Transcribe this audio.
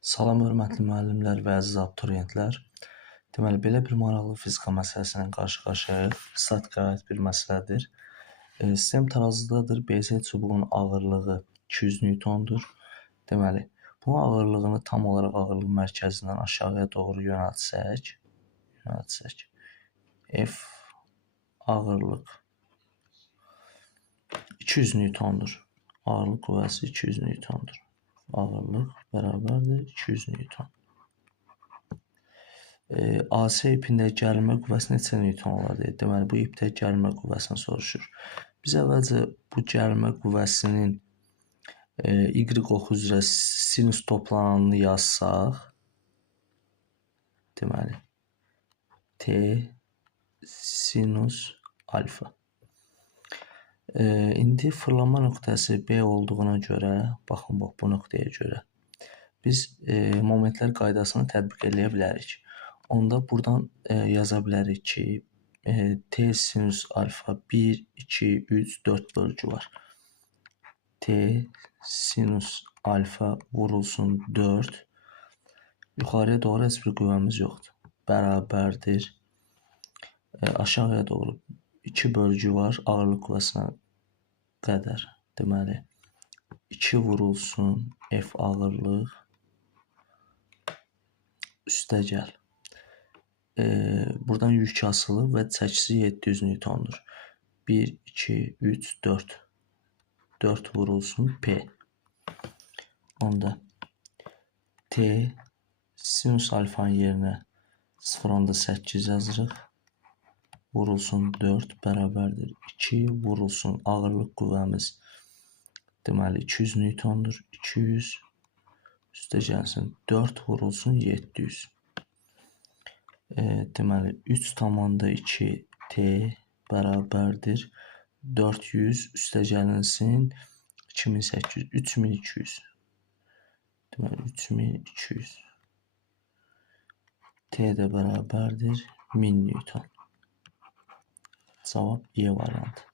Salam hörmətli müəllimlər və əziz abituriyentlər. Deməli, belə bir maraqlı fizika məsələsindən qarşı-qarşıyayıq. Statikaya aid bir məsələdir. Sistem tarazıdadır. BC çubuğunun ağırlığı 200 Newtondur. Deməli, bunun ağırlığını tam olaraq ağırlıq mərkəzindən aşağıya doğru yönəltsək, F ağırlıq 200 Newtondur. Ağırlıq qüvvəsi 200 Newtondur. Ağırlıq bərabərdir 200 Newton. AC ipində gərilmə qüvvəsi neçə Newton olar deyə. Deməli, bu ipdə gərilmə qüvvəsini soruşur. Biz əvvəlcə bu gərilmə qüvvəsinin Y oxu üzrə sinus toplananını yazsaq, deməli, T sinus alfa. İndi fırlanma nöqtəsi B olduğuna görə, baxın bu nöqtəyə görə biz momentlər qaydasını tətbiq edə bilərik. Onda buradan yaza bilərik ki, T sinus alfa 1, 2, 3, 4 bölgü var. T sinus alfa vurulsun 4. Yuxarıya doğru heç bir qüvvəmiz yoxdur. Bərabərdir. Aşağıya doğru 2 bölgü var ağırlıq qüvvəsinə qədər. Deməli, 2 vurulsun F ağırlıq üstə gəl. Buradan yük asılı və çəkisi 700 Newtondur. 1, 2, 3, 4. 4 vurulsun P. Onda T sinus alfanın yerinə 0.8 yazırıq. Vurulsun 4 bərabərdir 2 vurulsun ağırlıq qüvvəmiz deməli 200 Newtondur. 200 üstə gəlsin 4 vurulsun 700. Deməli 3,2 T bərabərdir 400 üstə gəlinsin 2800 3200. Deməli 3200. T də bərabərdir 1000 Newton. Cavab E variantı.